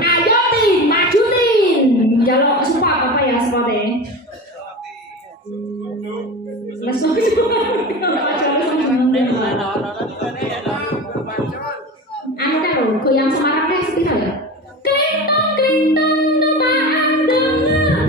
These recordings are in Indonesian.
Ayo Tin, maju Tin. Jaluk support apa ya supportnya? Masuk anu kan lho, goyang Semarang kayak sepiro ya? Klintong klintong tumaan dengar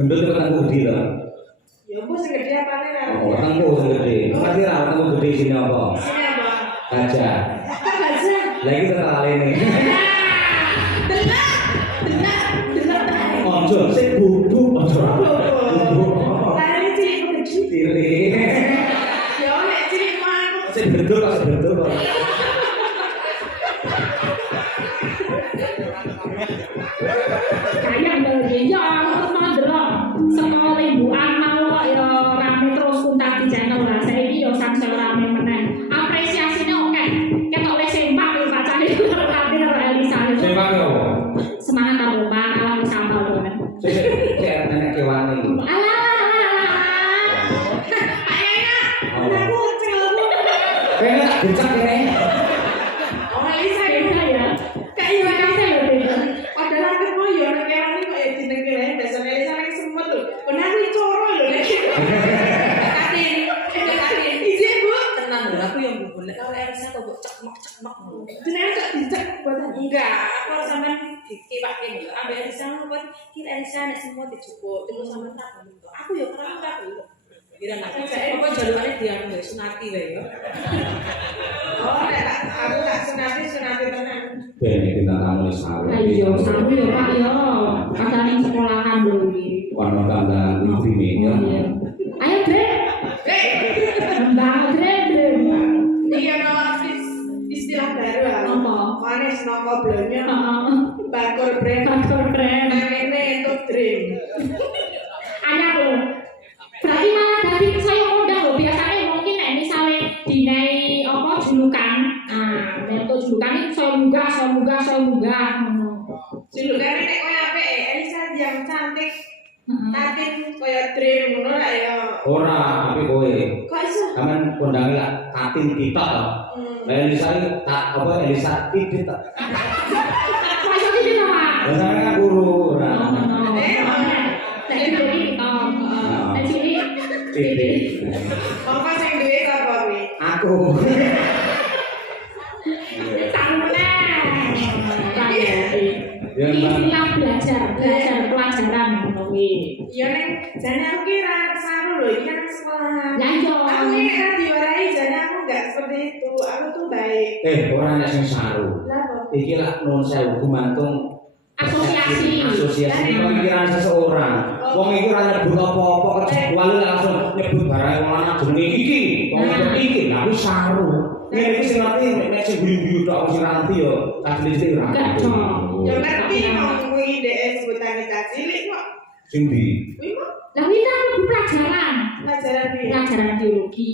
gendut itu kan gede lah. Ya bos gede apa nih? Oh, orang bos gede. Ngerti lah orang gede sini apa? Sini apa? Gajah. Gajah. Lagi terlalu ini. Tenang. Ojo, sih bubuk ojo. Tadi cilik kecil. Cilik. Ya nek cilik mah. Sih bentuk. Kayak ya sekolah ibuan mau kok ya rame terus kuntat di channel lah. Saiki yo sangsel rame meneh. Apresiasine oke. Ketok le sempak yo pacane hadir Elisa. Sempak yo. Semangat karo Pak, alam sampal to kan. Kayak nenek kewani. Ayah. Aku celmu. Kayak becak ini. Oh Elisa ya. Kayak kasih lho itu. Padahal aku mau yo nek kewani kok ya jenenge wae biasane Elisa nek semut lho. Benar iki coro lho nek. Katin. Izin Bu. Tenang lho, aku yang boleh. Kalau Elisa kok cekmek. Jenenge kok dicek boten. Enggak, aku sampean dikiwake lho. Ambek Elisa ngono kira Elisa nek semua dijupuk, terus sampean tak ngono. Aku ya kerang tak lho. Kira nek saya kok jalurane dianu ya sunati wae ya. Oh, nek aku tak sunati tenan. Ben iki tamu saru. Ayo, saru ya Pak ya. Kadang sekolahan lho iki. Warna tangga living ya. Ayo, Dre. Mbak Dre. Iya nama istilah baru lah. Apa? Manis nongko blonyo. Heeh. Bakor brand. Namanya itu drink. Anyar lho. Berarti malah dari saya undang lho. Biasanya mungkin nek misale dinai apa julukan. Nah, untuk julukan itu saya munggah. Julukane nek koyo apik Elisa yang cantik. Katin koyo drink ngono lah ya. Ora, tapi kowe. Kok iso? Kamen kondange lah katin kita to. Lah Elisa tak apa Elisa titik tak. Kok iso iki Pak? Lah sampeyan kan guru ora. Titik. Apa sing duwe sapa kuwi? Aku. Istilah belajar pelajaran ngono kuwi. kuwi. Iya neng, jane aku kira saru loh, ini kan sekolah. Ya iya. Aku ini kan diwarai, jane aku nggak seperti itu. Aku tuh baik. Orang yang sing saru. Lah kok. Iki lah non sewu gumantung Asosiasi. pemikiran seseorang. Wong iki ora nyebut apa-apa kecuali langsung nyebut barang wong lanang jenenge iki. Wong iki lha wis saru. Nek iki sing ngerti nek sing guyu-guyu tok sing ngerti yo kadhe ora. Enggak dong. Ya ngerti mau kuwi dhek sebutane cilik kok. Sing ndi? Kuwi kok Lah ini kan lebih pelajaran. pelajaran piye? Pelajaran biologi.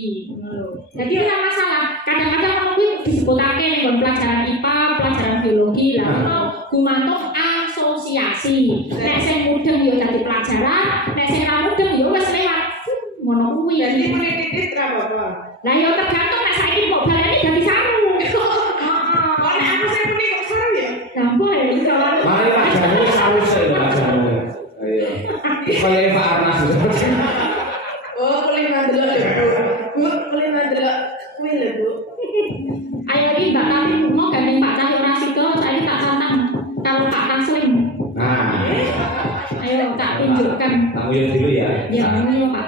Jadi tidak masalah. Kadang-kadang kalau kuwi disebutake ning pelajaran IPA, pelajaran biologi lah. Kalau gumantung asosiasi. Nek sing mudeng yo dadi pelajaran, nek sing ra mudeng yo wis lewat. Ngono kuwi. Jadi menit-menit ra apa-apa. Lah yo tergantung nek saiki kok baleni dadi saru. Kok nek aku sing muni kok seru ya? Gampang ya iso. Mari Pak Jamu saru sik Pak Jamu. Ayo. Kaya Pak Arnas. Oh, boleh mandelok ya, Bu. Bu, boleh mandelok kuwi lho, Bu. Ayo iki Mbak Tati mau gandeng Pak Cahyo Rasido, saya tak tantang kalau Pak Taslim. Nah, Ayo tak tunjukkan. kamu yang dulu ya. Ya, ini Pak.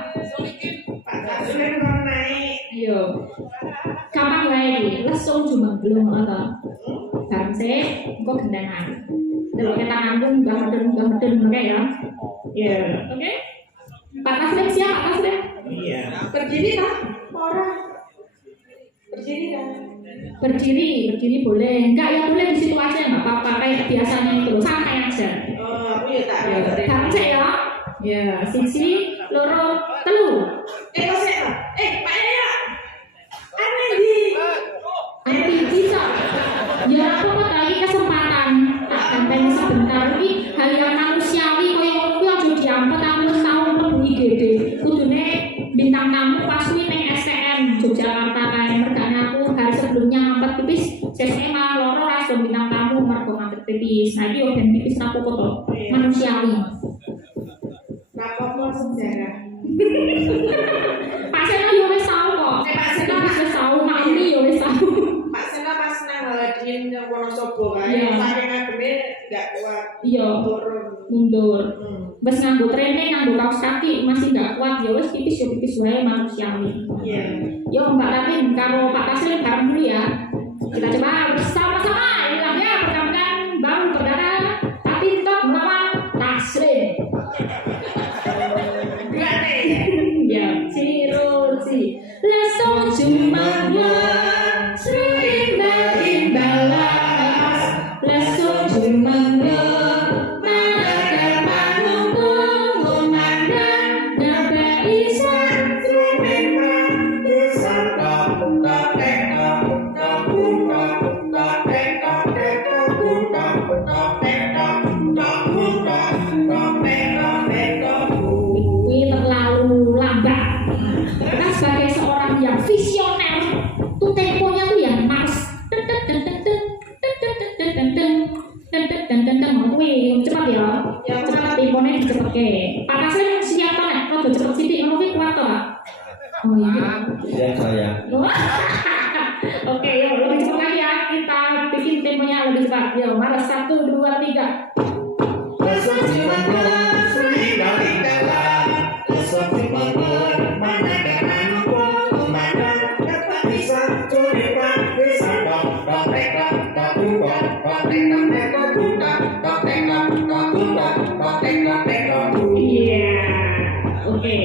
Pak Taslim mau naik. Ayo. Kapan wae iki? Lesung cuma belum ada. Bareng sih, engko gendangan. Delok tanganku mbah medun oke ya. Ya, oke. Pak Taslim siap, Pak Taslim? Iya. Berdiri kah? Ora. Berdiri kan? Berdiri boleh. Enggak ya boleh di situ aja enggak apa-apa kayak biasanya itu loh, santai aja. Oh, aku ya tak Ya, ada. bareng sih ya. Ya, siji, loro, telu. Kok sik lah. Pak ya. Ane di. Nanti bisa. Ya aku kok lagi kesempatan. Tak ganteng sebentar iki hal yang manusiawi koyo ngono kuwi aja diampet aku wis tau mlebu IGD. Kudune bintang tamu pas kuwi ning STM Yogyakarta kae mergane aku hari sebelumnya ngampet pipis sesuk malah loro langsung bintang tamu mergo ngampet pipis. Nah iki yo ben pipis aku kok manusiawi. Apa sejarah? Pak Seno yo wis tau kok. Pak Seno wis tau, Mami yo wis tau. Pak Sena pas nang Haladin yang Wonosobo kae, Iya. saking ademe enggak kuat. Iya, Turun. mundur. Wes nganggo training, nganggo kaos kaki masih nggak kuat ya wes pipis yo pipis wae manusiawi. Iya. Yo Mbak Tatin karo Pak Taslim bareng dulu ya. Kita coba bersama-sama hilangnya perkampungan baru perdana Tatin Top Mama Taslim. Enggak nih. Ya, ciruci. Lesung cuma buat imbalas. Lesung cuma sebagai seorang yang visioner tuh temponya tuh yang mars cepat ya cepat temponya dicepetke Pak Taslim siapa nek rada cepet sithik ngono kuwi kuat to Pak oh iya Ya saya. oke yuk lebih cepat lagi ya kita bikin temponya lebih cepat yuk mari 1 2 3 Iya, oke.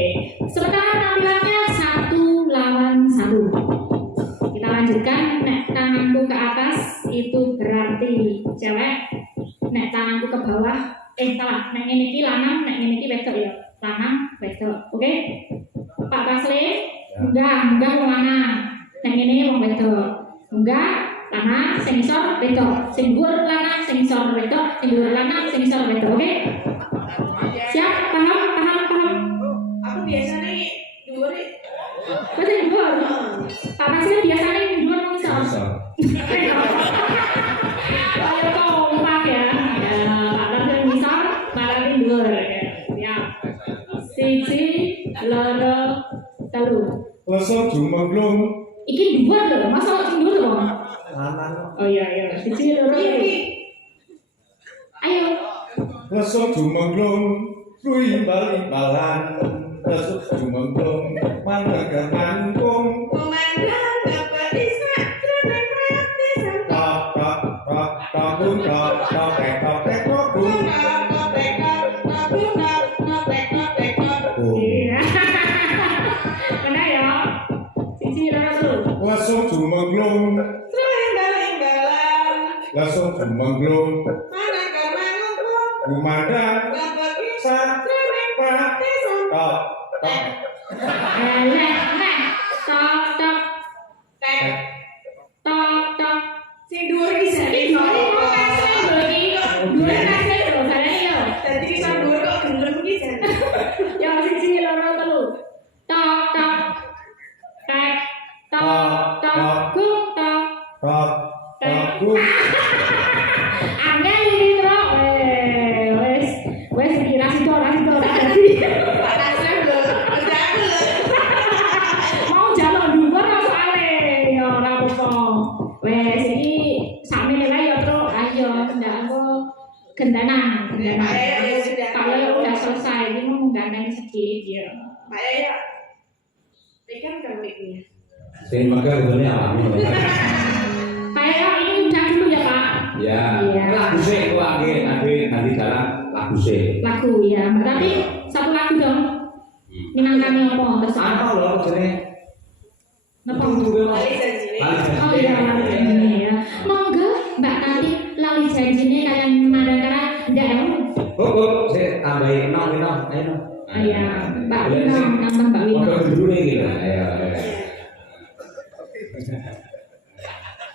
Sementara tampilannya 1 lawan 1. Kita lanjutkan. Nek tanganku ke atas itu berarti cewek. Nek tanganku ke bawah, salah. Nek ini lanang, nek ini wedok ya. Lanang, wedok. Oke? Pak Taslim, enggak wong lanang. Nek ini wong wedok. Enggak, lanang, sing isor wedok. Sing dhuwur lanang, sing isor wedok. Sing dhuwur lanang, sing isor wedok. Oke? Siap? Paham? Aku biasanya dhuwur Betul dhuwur. Pak Taslim biasanya dhuwur wong isor. Ayo kompak ya. Ya, Pak Taslim isor, Pak Taslim dhuwur. Ya. Siji, loro, telu. Lesung jumenglung. Iki dhuwur lho, masa sing dhuwur lho. Lanang. Oh iya. Siji, loro, telu. Ayo. Lesung jumenglung. imbal-imbalan besuk jumenglung mangeger nangkung Memandang bapak Isa Kreneng kreatif tok tok tok tokung tok tok tek tok tek tokung Iya. Benar ya. Siji loro telu. langsung jumenglung langsung jumenglung kumandang sa pa tok tok Nah. Tok tok tok tok. Sing dhuwur iki jane Iki mau kasih bagi. Dua kasih lho, bareng yo. dadi iso dhuwur kok gelem iki jane. Yo siji loro telu. Tok tok. Tek tok tok gung tok. tok tokung Angel ini terus. Wes iki rasi to tadi. Batasnya lho, udah aku lho. Mau jalan dhuwur kok soalé ya ora apa-apa. Wes iki sakmene lah ya, Tru. Ayo ndak aku gendanan. Ya sudah. Kalau udah selesai ini mau gandeng sedikit ya. Pak ya. Pegang kamiknya. Sing megang itu alami. Kayak ini udah dulu ya, Pak. Ya, Iya. lagu sih gua nanti jalan lagu sih. Lagu ya. Tapi satu lagu dong. Minangkani apa terus? Apa loh jenenge? Napa? Lali janjine. Oh iya, lali janjine ya. Monggo Mbak Tati lali janjine kalian madangkara ndak ya? Oh, saya tambahin ayo. Oh iya, Mbak Wino, nambah Mbak Wino. Motor dulu nih gitu. Ayo.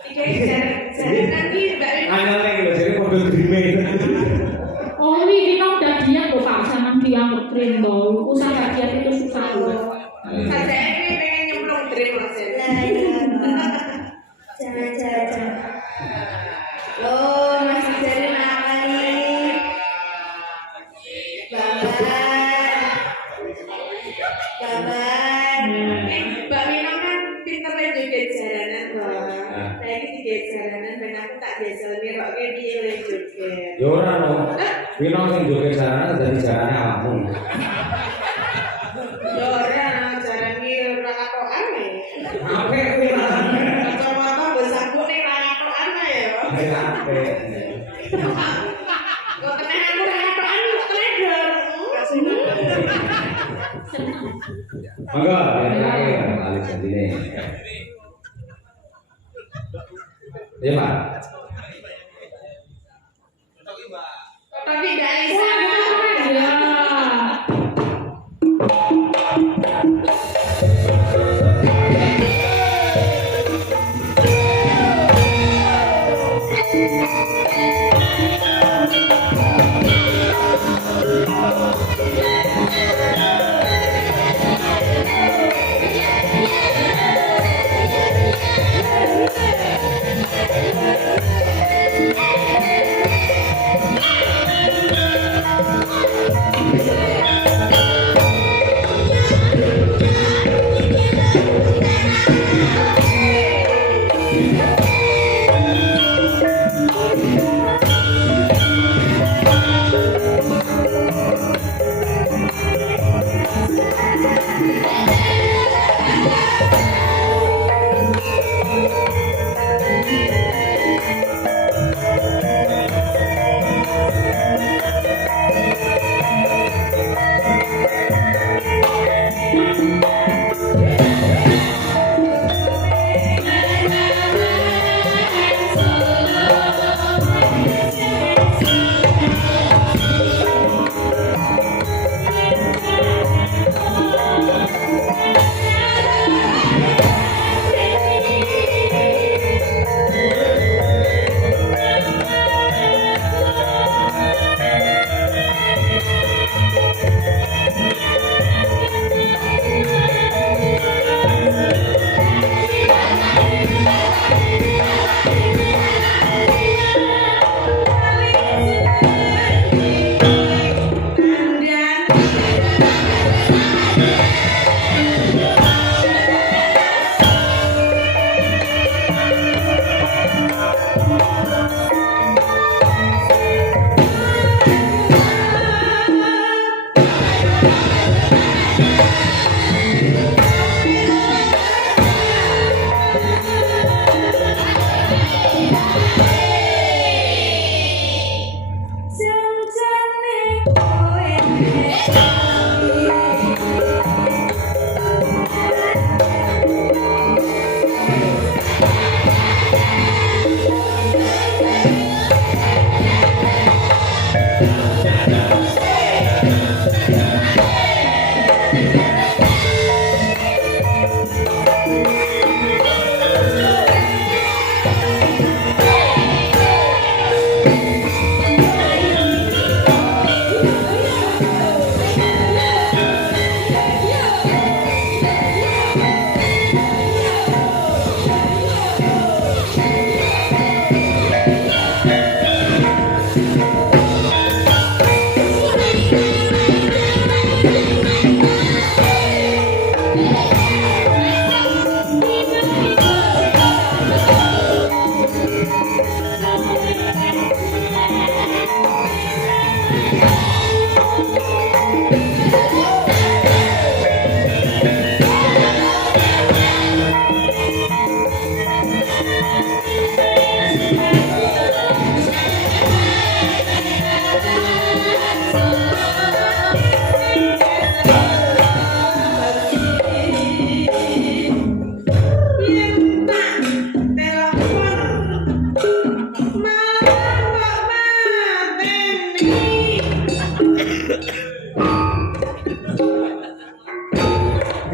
Jadi nanti Mbak Wina. Ayo nih gitu, jadi motor grime. Oh ini kita udah diet loh Pak, jangan dianggap tren loh. Usaha diet itu susah loh. Saja ini pengen nyemplung drip Mas. Jangan. Loh, masih jadi apa nih? Baban. Mbak Wina kan pinternya juga jalanan toh. Nah ini tiga jalanan dan aku tak biasa ngeroknya dia juga. Ya ora no. Wino sing joget jarane dadi jarane awakmu. Ya ora jarane ora katokan ya. Oke, Wino. Kacamata besarku ning ora katokan ya. Oke. Kok tenang aku ora katokan kok trader. Monggo, ya kali janjine. Ya, Pak. Tapi gak Wah, bisa. ya.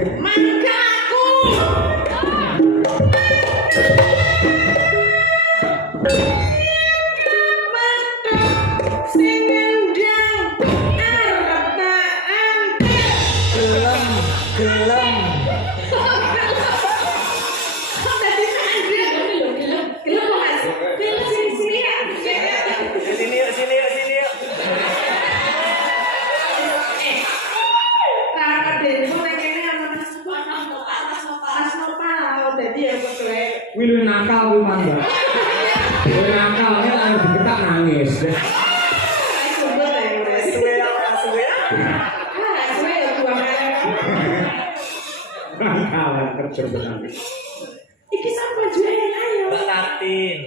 Mangga aku. Sing ngendang arep tak angkat. Gelem. Kok dadi anjir? Gelem kok Mas. Gelem sini ya. Sini yuk. Rara demo nek kene ana Mas Nopal. Dadi ya kok kowe. Kuwi lu nakal kuwi mangga. Kuwi nakal nek arep diketak nangis. Nakal kerja benar. Iki sapa jualan ayo? Mbak Tatin.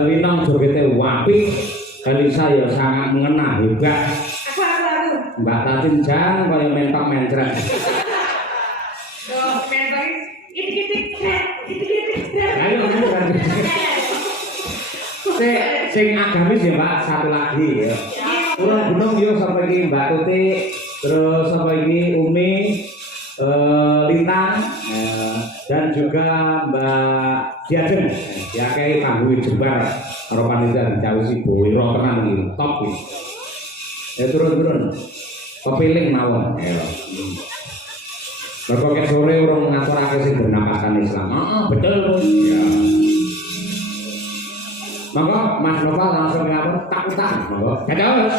Linong jogete wapi, Elisa ya sangat mengena hebat. Aku. Mbak Tatin jan kaya mentok mencret. Oh, mentok itik. Ayo mencret. Sing agamis ya Mbak, satu lagi ya. Urung gunung yo sampai ki Mbak Tuti terus apa ini Umi, Lintang, dan juga Mbak Diadem, ya kayak kanggo jembar karo panitia dicawisi Boiro tenan iki, top iki. Ya turun-turun. Kepiling mawon. Mergo ket sore urung ngaturake sing bernapasan Islam. Betul, Bos. Ya. Monggo Mas Nova langsung ngapun tak-tak. Monggo. Kados.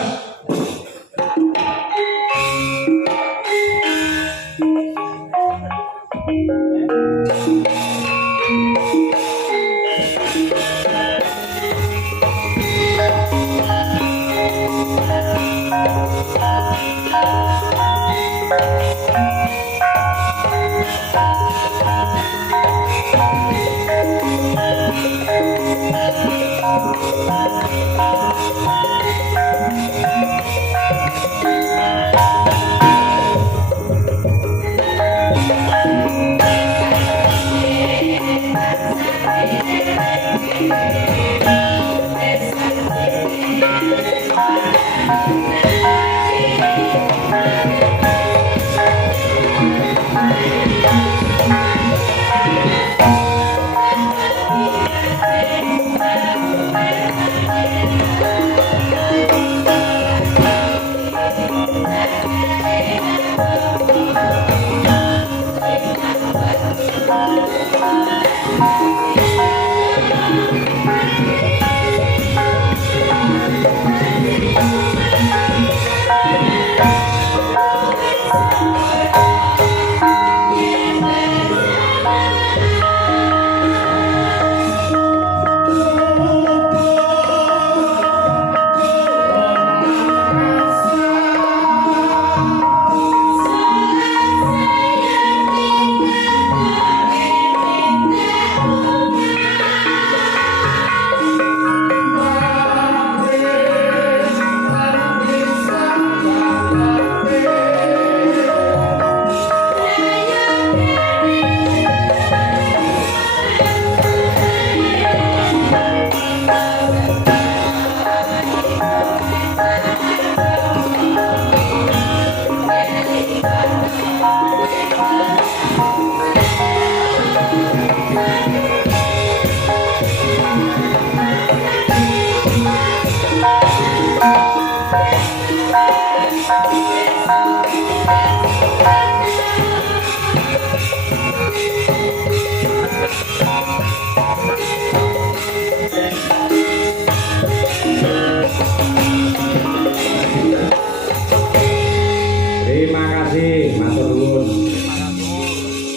Terima kasih, matur nuwun.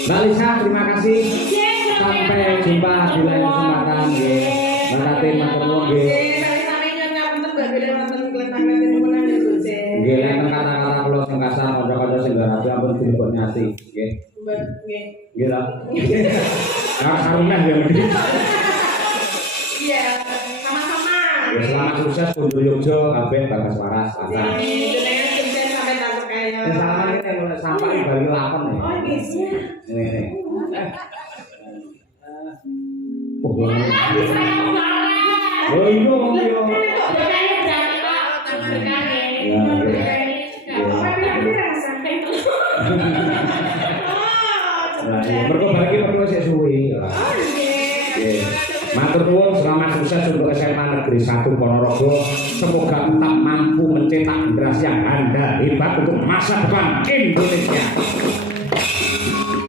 Mbak Lisa, terima kasih. Sampai jumpa di lain kesempatan. Mbak Ratin, matur nuwun nggih. Nggih, nek kata-kata kula sing kasar kanca-kanca sing garapi ampun dilebok nyati, nggih. Nggih ta. Karunah ya nggih. Iya, sama-sama. Ya, selamat sukses untuk Yogyo, kabeh bagas waras, lancar. Jenengan sukses sampai tak percaya. Ya salah ini mulai sampah di bali lakon nih. Oh, bisa. Ini. Oh, Habis saya mau marah. oh iya, oh iya. Berkali berani Pak, berkali. Ya, Nah, ya, mergo bagi perlu sik suwi. Ya. Nggih. Matur nuwun, selamat sukses untuk SMA Negeri 1 Ponorogo. Semoga tetap mampu mencetak generasi yang handal, hebat untuk masa depan Indonesia.